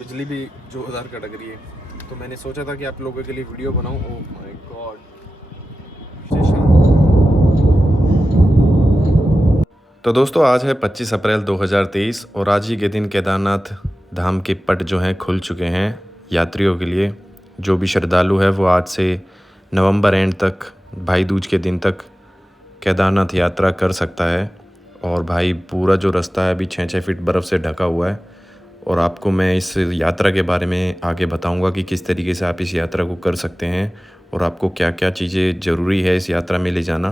बिजली भी जोरदार कड़क रही है, तो मैंने सोचा था कि आप लोगों के लिए वीडियो बनाऊं। Oh my God. तो दोस्तों आज है 25 अप्रैल 2023 और आज ही के दिन केदारनाथ धाम के पट जो हैं खुल चुके हैं यात्रियों के लिए। जो भी श्रद्धालु है वो आज से नवंबर एंड तक, भाई दूज के दिन तक केदारनाथ यात्रा कर सकता है। और भाई पूरा जो रास्ता है अभी 6-6 फीट बर्फ़ से ढका हुआ है। और आपको मैं इस यात्रा के बारे में आगे बताऊंगा कि किस तरीके से आप इस यात्रा को कर सकते हैं और आपको क्या क्या चीज़ें ज़रूरी है इस यात्रा में ले जाना,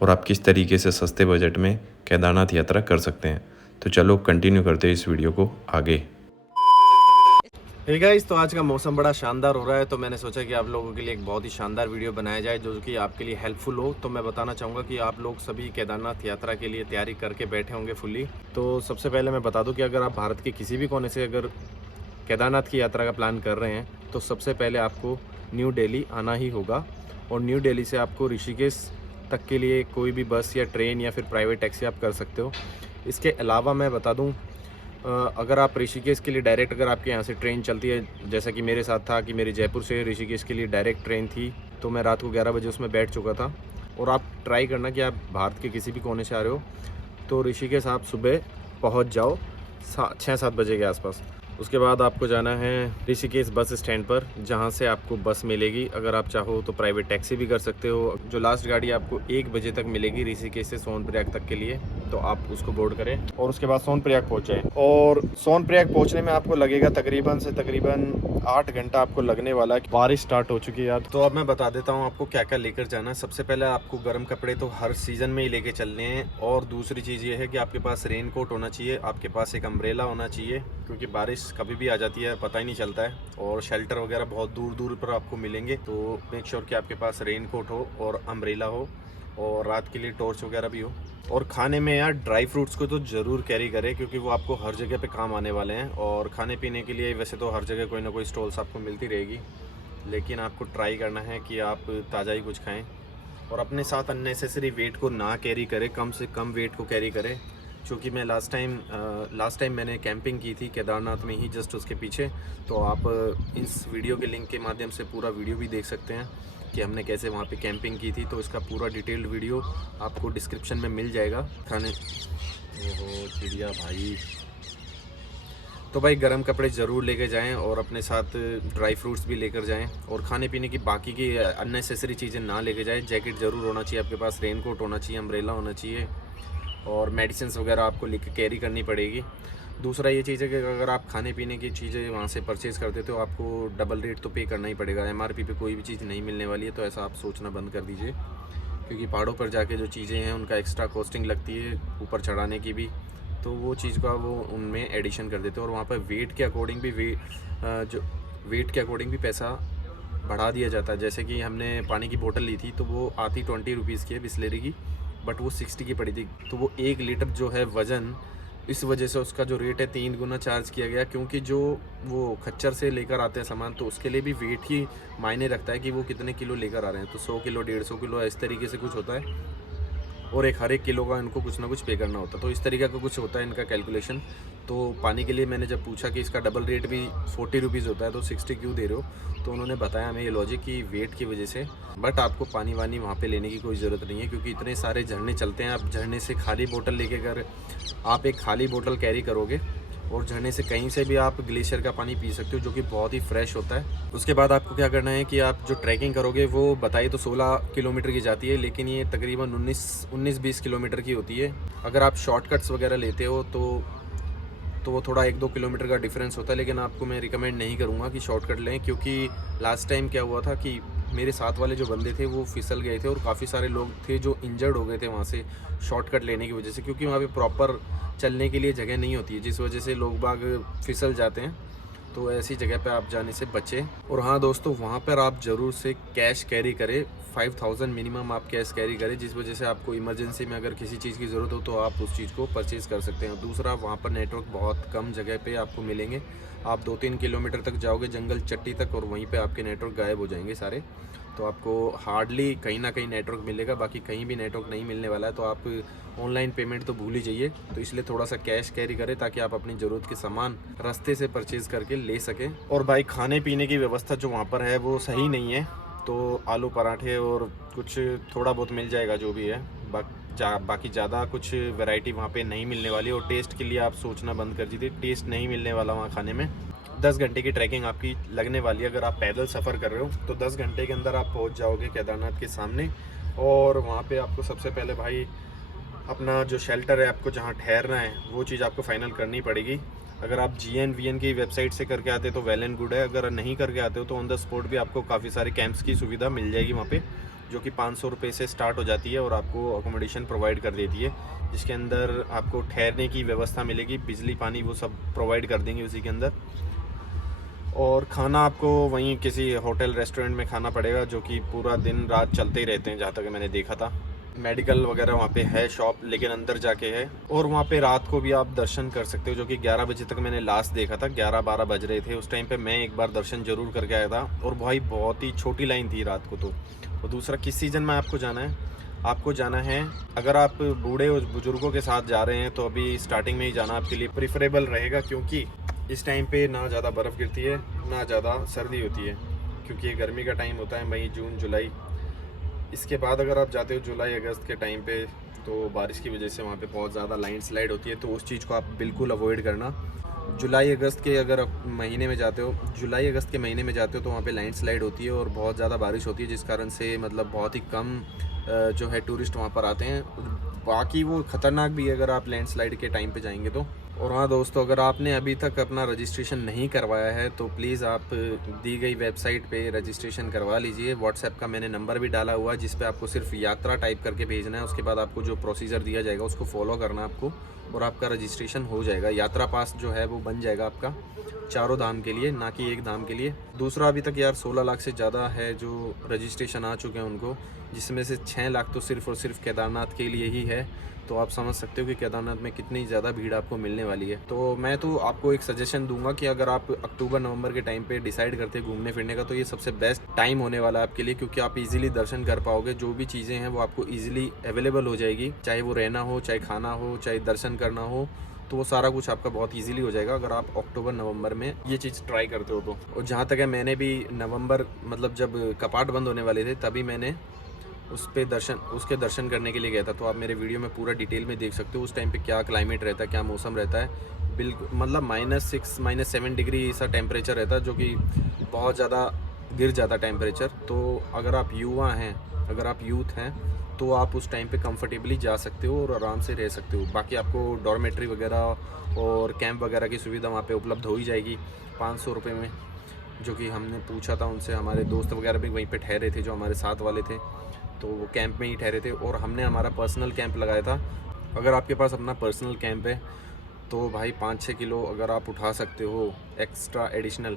और आप किस तरीके से सस्ते बजट में केदारनाथ यात्रा कर सकते हैं। तो चलो कंटिन्यू करते हैं इस वीडियो को आगे। हे गाइस, तो आज का मौसम बड़ा शानदार हो रहा है, तो मैंने सोचा कि आप लोगों के लिए एक बहुत ही शानदार वीडियो बनाया जाए जो कि आपके लिए हेल्पफुल हो। तो मैं बताना चाहूँगा कि आप लोग सभी केदारनाथ यात्रा के लिए तैयारी करके बैठे होंगे फुल्ली। तो सबसे पहले मैं बता दूं कि अगर आप भारत के किसी भी कोने से अगर केदारनाथ की यात्रा का प्लान कर रहे हैं तो सबसे पहले आपको न्यू दिल्ली आना ही होगा। और न्यू दिल्ली से आपको ऋषिकेश तक के लिए कोई भी बस या ट्रेन या फिर प्राइवेट टैक्सी आप कर सकते हो। इसके अलावा मैं बता दूँ, अगर आप ऋषिकेश के लिए डायरेक्ट, अगर आपके यहाँ से ट्रेन चलती है, जैसा कि मेरे साथ था कि मेरी जयपुर से ऋषिकेश के लिए डायरेक्ट ट्रेन थी, तो मैं रात को 11 बजे उसमें बैठ चुका था। और आप ट्राई करना कि आप भारत के किसी भी कोने से आ रहे हो तो ऋषिकेश आप सुबह पहुँच जाओ 6-7 बजे के आसपास। उसके बाद आपको जाना है ऋषिकेश बस स्टैंड पर, जहाँ से आपको बस मिलेगी। अगर आप चाहो तो प्राइवेट टैक्सी भी कर सकते हो। जो लास्ट गाड़ी आपको 1 बजे तक मिलेगी ऋषिकेश से सोनप्रयाग तक के लिए, तो आप उसको बोर्ड करें और उसके बाद सोनप्रयाग पहुँच जाएँ। और सोनप्रयाग पहुँचने में आपको लगेगा तकरीबन 8 घंटा आपको लगने वाला है। बारिश स्टार्ट हो चुकी है यार। तो अब मैं बता देता हूँ आपको क्या क्या लेकर जाना है। सबसे पहले आपको गर्म कपड़े तो हर सीज़न में ही लेके चलने हैं। और दूसरी चीज़ ये है कि आपके पास रेन कोट होना चाहिए, आपके पास एक अम्ब्रेला होना चाहिए, क्योंकि बारिश कभी भी आ जाती है, पता ही नहीं चलता है। और शेल्टर वगैरह बहुत दूर दूर पर आपको मिलेंगे, तो मेक श्योर कि आपके पास रेन कोट हो और अम्ब्रेला हो और रात के लिए टॉर्च वगैरह भी हो। और खाने में यार ड्राई फ्रूट्स को तो ज़रूर कैरी करें, क्योंकि वो आपको हर जगह पे काम आने वाले हैं। और खाने पीने के लिए वैसे तो हर जगह कोई ना कोई स्टॉल्स आपको मिलती रहेगी, लेकिन आपको ट्राई करना है कि आप ताज़ा ही कुछ खाएँ। और अपने साथ अननेसेसरी वेट को ना कैरी करें, कम से कम वेट को कैरी करें। क्योंकि मैं लास्ट टाइम मैंने कैंपिंग की थी केदारनाथ में ही, जस्ट उसके पीछे। तो आप इस वीडियो के लिंक के माध्यम से पूरा वीडियो भी देख सकते हैं कि हमने कैसे वहाँ पे कैंपिंग की थी। तो इसका पूरा डिटेल्ड वीडियो आपको डिस्क्रिप्शन में मिल जाएगा। ओहो चिड़िया भाई। तो भाई गर्म कपड़े ज़रूर लेके जाएं और अपने साथ ड्राई फ्रूट्स भी लेकर जाएं। और खाने पीने की बाकी की अननेसेसरी चीज़ें ना लेके जाएं। जैकेट ज़रूर होना चाहिए आपके पास, रेन कोट होना चाहिए, अम्ब्रेला होना चाहिए, और मेडिसिन वगैरह आपको लेके कैरी करनी पड़ेगी। दूसरा ये चीज़ है कि अगर आप खाने पीने की चीज़ें वहाँ से परचेज़ करते तो आपको डबल रेट तो पे करना ही पड़ेगा। MRP पे कोई भी चीज़ नहीं मिलने वाली है, तो ऐसा आप सोचना बंद कर दीजिए, क्योंकि पहाड़ों पर जाके जो चीज़ें हैं उनका एक्स्ट्रा कॉस्टिंग लगती है ऊपर चढ़ाने की भी, तो वो चीज़ का वो उनमें एडिशन कर देते हैं। और वहाँ पर वेट के अकॉर्डिंग भी पैसा बढ़ा दिया जाता है। जैसे कि हमने पानी की बोतल ली थी तो वो आती 20 रुपीज़ की है बिस्लेरी की, बट वो 60 की पड़ी थी। तो वो 1 लीटर जो है वज़न, इस वजह से उसका जो रेट है 3 गुना चार्ज किया गया। क्योंकि जो वो खच्चर से लेकर आते हैं सामान, तो उसके लिए भी वेट ही मायने रखता है कि वो कितने किलो लेकर आ रहे हैं। तो 100 किलो 150 किलो इस तरीके से कुछ होता है, और हर एक किलो का इनको कुछ ना कुछ पे करना होता है। तो इस तरीके का कुछ होता है इनका कैलकुलेशन। तो पानी के लिए मैंने जब पूछा कि इसका डबल रेट भी 40 रुपीज़ होता है तो 60 क्यों दे रहे हो, तो उन्होंने बताया हमें ये लॉजिक कि वेट की वजह से। बट आपको पानी वानी वहाँ पे लेने की कोई ज़रूरत नहीं है, क्योंकि इतने सारे झरने चलते हैं। आप झरने से खाली बोतल लेके कर आप एक खाली बोतल कैरी करोगे और झरने से कहीं से भी आप ग्लेशियर का पानी पी सकते हो, जो कि बहुत ही फ्रेश होता है। उसके बाद आपको क्या करना है कि आप जो ट्रैकिंग करोगे वो बताइए तो 16 किलोमीटर की जाती है, लेकिन ये तकरीबन 19-20 किलोमीटर की होती है। अगर आप शॉर्टकट्स वगैरह लेते हो तो वो थोड़ा 1-2 किलोमीटर का डिफरेंस होता है, लेकिन आपको मैं रिकमेंड नहीं करूँगा कि शॉर्टकट लें। क्योंकि लास्ट टाइम क्या हुआ था कि मेरे साथ वाले जो बंदे थे वो फिसल गए थे, और काफ़ी सारे लोग थे जो इंजर्ड हो गए थे वहाँ से शॉर्टकट लेने की वजह से, क्योंकि वहाँ पे प्रॉपर चलने के लिए जगह नहीं होती है, जिस वजह से लोग बाग फिसल जाते हैं। तो ऐसी जगह पे आप जाने से बचें। और हाँ दोस्तों, वहाँ पर आप ज़रूर से कैश कैरी करें, 5000 मिनिमम आप कैश कैरी करें, जिस वजह से आपको इमरजेंसी में अगर किसी चीज़ की ज़रूरत हो तो आप उस चीज़ को परचेज़ कर सकते हैं। दूसरा, वहाँ पर नेटवर्क बहुत कम जगह पे आपको मिलेंगे। आप 2-3 किलोमीटर तक जाओगे जंगल चट्टी तक, और वहीं पे आपके नेटवर्क गायब हो जाएंगे सारे। तो आपको हार्डली कहीं ना कहीं नेटवर्क मिलेगा, बाकी कहीं भी नेटवर्क नहीं मिलने वाला है। तो आप ऑनलाइन पेमेंट तो भूल ही जाइए। तो इसलिए थोड़ा सा कैश कैरी करें ताकि आप अपनी ज़रूरत के सामान रास्ते से परचेज़ करके ले सकें। और भाई खाने पीने की व्यवस्था जो वहाँ पर है वो सही नहीं है, तो आलू पराठे और कुछ थोड़ा बहुत मिल जाएगा जो भी है, बाकी ज़्यादा कुछ वैरायटी वहाँ पे नहीं मिलने वाली। और टेस्ट के लिए आप सोचना बंद कर दीजिए, टेस्ट नहीं मिलने वाला वहाँ खाने में। 10 घंटे की ट्रैकिंग आपकी लगने वाली है। अगर आप पैदल सफ़र कर रहे हो तो 10 घंटे के अंदर आप पहुँच जाओगे केदारनाथ के सामने। और वहाँ पे आपको सबसे पहले भाई अपना जो शेल्टर है, आपको जहाँ ठहरना है वो चीज़ आपको फाइनल करनी पड़ेगी। अगर आप GNVN की वेबसाइट से करके आते हो तो वेल एंड गुड है। अगर नहीं करके आते हो तो ऑन द स्पॉट भी आपको काफ़ी सारे कैंप्स की सुविधा मिल जाएगी वहाँ पे, जो कि 500 रुपये से स्टार्ट हो जाती है और आपको अकोमोडेशन प्रोवाइड कर देती है, जिसके अंदर आपको ठहरने की व्यवस्था मिलेगी, बिजली पानी वो सब प्रोवाइड कर देंगे उसी के अंदर। और खाना आपको वहीं किसी होटल रेस्टोरेंट में खाना पड़ेगा, जो कि पूरा दिन रात चलते ही रहते हैं जहाँ तक मैंने देखा था। मेडिकल वगैरह वहाँ पे है शॉप, लेकिन अंदर जाके है। और वहाँ पे रात को भी आप दर्शन कर सकते हो, जो कि 11 बजे तक मैंने लास्ट देखा था। 11-12 बज रहे थे उस टाइम पे, मैं एक बार दर्शन ज़रूर करके आया था। और भाई बहुत ही छोटी लाइन थी रात को तो। और दूसरा, किस सीज़न में आपको जाना है? आपको जाना है, अगर आप बूढ़े और बुज़ुर्गों के साथ जा रहे हैं तो अभी स्टार्टिंग में ही जाना आपके लिए प्रिफरेबल रहेगा, क्योंकि इस टाइम पे ना ज़्यादा बर्फ़ गिरती है ना ज़्यादा सर्दी होती है, क्योंकि ये गर्मी का टाइम होता है, मई जून जुलाई। इसके बाद अगर आप जाते हो जुलाई अगस्त के टाइम पे तो बारिश की वजह से वहाँ पे बहुत ज़्यादा लैंडस्लाइड होती है, तो उस चीज़ को आप बिल्कुल अवॉइड करना। जुलाई अगस्त के अगर महीने में जाते हो, जुलाई अगस्त के महीने में जाते हो तो वहाँ पे लैंडस्लाइड होती है और बहुत ज़्यादा बारिश होती है, जिस कारण से मतलब बहुत ही कम जो है टूरिस्ट वहाँ पर आते हैं। बाकी वो ख़तरनाक भी है अगर आप लैंडस्लाइड के टाइम पे जाएंगे तो। और हाँ दोस्तों, अगर आपने अभी तक अपना रजिस्ट्रेशन नहीं करवाया है तो प्लीज़ आप दी गई वेबसाइट पे रजिस्ट्रेशन करवा लीजिए। व्हाट्सएप का मैंने नंबर भी डाला हुआ है, जिस पे आपको सिर्फ यात्रा टाइप करके भेजना है। उसके बाद आपको जो प्रोसीजर दिया जाएगा उसको फॉलो करना है आपको, और आपका रजिस्ट्रेशन हो जाएगा। यात्रा पास जो है वो बन जाएगा आपका चारों धाम के लिए, ना कि एक धाम के लिए। दूसरा, अभी तक यार 16 लाख से ज़्यादा है जो रजिस्ट्रेशन आ चुके हैं उनको, जिसमें से 6 लाख तो सिर्फ़ और सिर्फ केदारनाथ के लिए ही है। तो आप समझ सकते हो कि केदारनाथ में कितनी ज़्यादा भीड़ आपको मिलने वाली है। तो मैं तो आपको एक सजेशन दूंगा कि अगर आप अक्टूबर नवंबर के टाइम पे डिसाइड करते हैं घूमने फिरने का, तो ये सबसे बेस्ट टाइम होने वाला है आपके लिए, क्योंकि आप इजीली दर्शन कर पाओगे। जो भी चीज़ें हैं वो आपको इजीली अवेलेबल हो जाएगी, चाहे वो रहना हो, चाहे खाना हो, चाहे दर्शन करना हो, तो वो सारा कुछ आपका बहुत इजीली हो जाएगा अगर आप अक्टूबर नवंबर में ये चीज़ ट्राई करते हो तो। और जहाँ तक है, मैंने भी नवंबर मतलब जब कपाट बंद होने वाले थे तभी मैंने उसके दर्शन करने के लिए गया था। तो आप मेरे वीडियो में पूरा डिटेल में देख सकते हो उस टाइम पे क्या क्लाइमेट रहता है, क्या मौसम रहता है। बिल्कुल मतलब -6 -7 डिग्री ऐसा टेम्परेचर रहता है, जो कि बहुत ज़्यादा गिर जाता टेम्परेचर। तो अगर आप युवा हैं, अगर आप यूथ हैं, तो आप उस टाइम पे कंफर्टेबली जा सकते हो और आराम से रह सकते हो। बाकी आपको डॉर्मेट्री वगैरह और कैंप वगैरह की सुविधा वहाँ पे उपलब्ध हो ही जाएगी 500 रुपये में, जो कि हमने पूछा था उनसे। हमारे दोस्त वगैरह भी वहीं पे ठहरे थे जो हमारे साथ वाले थे, तो वो कैंप में ही ठहरे थे और हमने हमारा पर्सनल कैंप लगाया था। अगर आपके पास अपना पर्सनल कैंप है तो भाई 5-6 किलो अगर आप उठा सकते हो एक्स्ट्रा एडिशनल,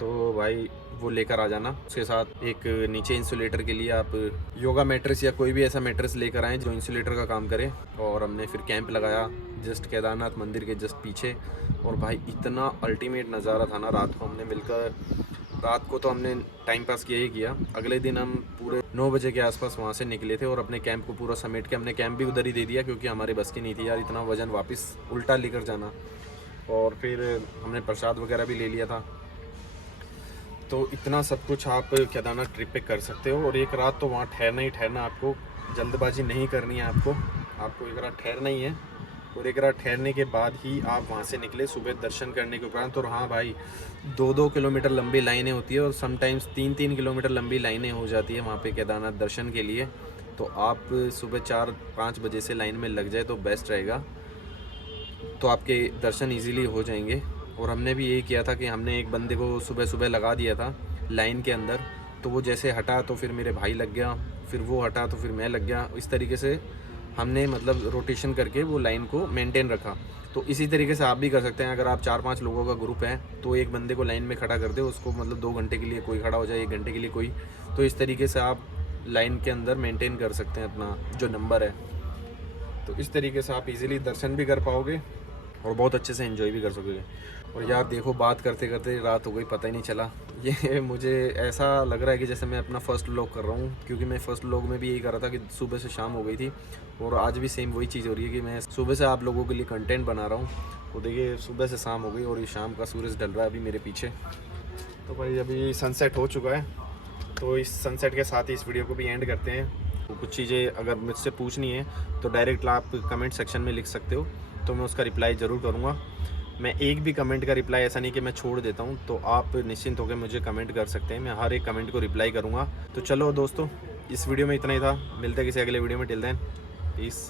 तो भाई वो लेकर आ जाना। उसके साथ एक नीचे इंसुलेटर के लिए आप योगा मैट्रेस या कोई भी ऐसा मैट्रेस लेकर आएँ जो इंसुलेटर का काम करे। और हमने फिर कैंप लगाया जस्ट केदारनाथ मंदिर के जस्ट पीछे। और भाई इतना अल्टीमेट नज़ारा था ना, रात को तो हमने टाइम पास किया ही किया। अगले दिन हम पूरे 9 बजे के आसपास वहाँ से निकले थे और अपने कैंप को पूरा समेट के हमने कैंप भी उधर ही दे दिया, क्योंकि हमारे बस की नहीं थी यार इतना वज़न वापस उल्टा लेकर जाना। और फिर हमने प्रसाद वगैरह भी ले लिया था। तो इतना सब कुछ आप केदारनाथ ट्रिप पे कर सकते हो। और एक रात तो वहाँ ठहरना ही ठहरना, आपको जल्दबाजी नहीं करनी है। आपको एक रात ठहरना ही है, और एक रात ठहरने के बाद ही आप वहाँ से निकले सुबह दर्शन करने के उपरांत। और हाँ भाई, 2-2 किलोमीटर लंबी लाइनें होती है और समटाइम्स 3-3 किलोमीटर लंबी लाइनें हो जाती है वहाँ पे केदारनाथ दर्शन के लिए। तो आप सुबह 4-5 बजे से लाइन में लग जाए तो बेस्ट रहेगा, तो आपके दर्शन ईजीली हो जाएंगे। और हमने भी यही किया था कि हमने एक बंदे को सुबह सुबह लगा दिया था लाइन के अंदर, तो वो जैसे हटा तो फिर मेरे भाई लग गया, फिर वो हटा तो फिर मैं लग गया। इस तरीके से हमने मतलब रोटेशन करके वो लाइन को मेंटेन रखा। तो इसी तरीके से आप भी कर सकते हैं। अगर आप 4-5 लोगों का ग्रुप है तो एक बंदे को लाइन में खड़ा कर दे, उसको मतलब 2 घंटे के लिए कोई खड़ा हो जाए, 1 घंटे के लिए कोई। तो इस तरीके से आप लाइन के अंदर मेंटेन कर सकते हैं अपना जो नंबर है। तो इस तरीके से आप इजीली दर्शन भी कर पाओगे और बहुत अच्छे से एंजॉय भी कर सकोगे। और यार देखो, बात करते करते रात हो गई, पता ही नहीं चला। ये मुझे ऐसा लग रहा है कि जैसे मैं अपना फ़र्स्ट व्लॉग कर रहा हूँ, क्योंकि मैं फ़र्स्ट व्लॉग में भी यही कर रहा था कि सुबह से शाम हो गई थी। और आज भी सेम वही चीज़ हो रही है कि मैं सुबह से आप लोगों के लिए कंटेंट बना रहा हूँ। तो देखिए, सुबह से शाम हो गई और ये शाम का सूरज ढल रहा है अभी मेरे पीछे। तो भाई अभी सनसेट हो चुका है, तो इस सनसेट के साथ ही इस वीडियो को भी एंड करते हैं। तो कुछ चीज़ें अगर मुझसे पूछनी है तो डायरेक्ट आप कमेंट सेक्शन में लिख सकते हो, तो मैं उसका रिप्लाई ज़रूर करूँगा। मैं एक भी कमेंट का रिप्लाई ऐसा नहीं कि मैं छोड़ देता हूँ, तो आप निश्चिंत होकर मुझे कमेंट कर सकते हैं, मैं हर एक कमेंट को रिप्लाई करूँगा। तो चलो दोस्तों, इस वीडियो में इतना ही था, मिलते हैं किसी अगले वीडियो में। Till then, piece.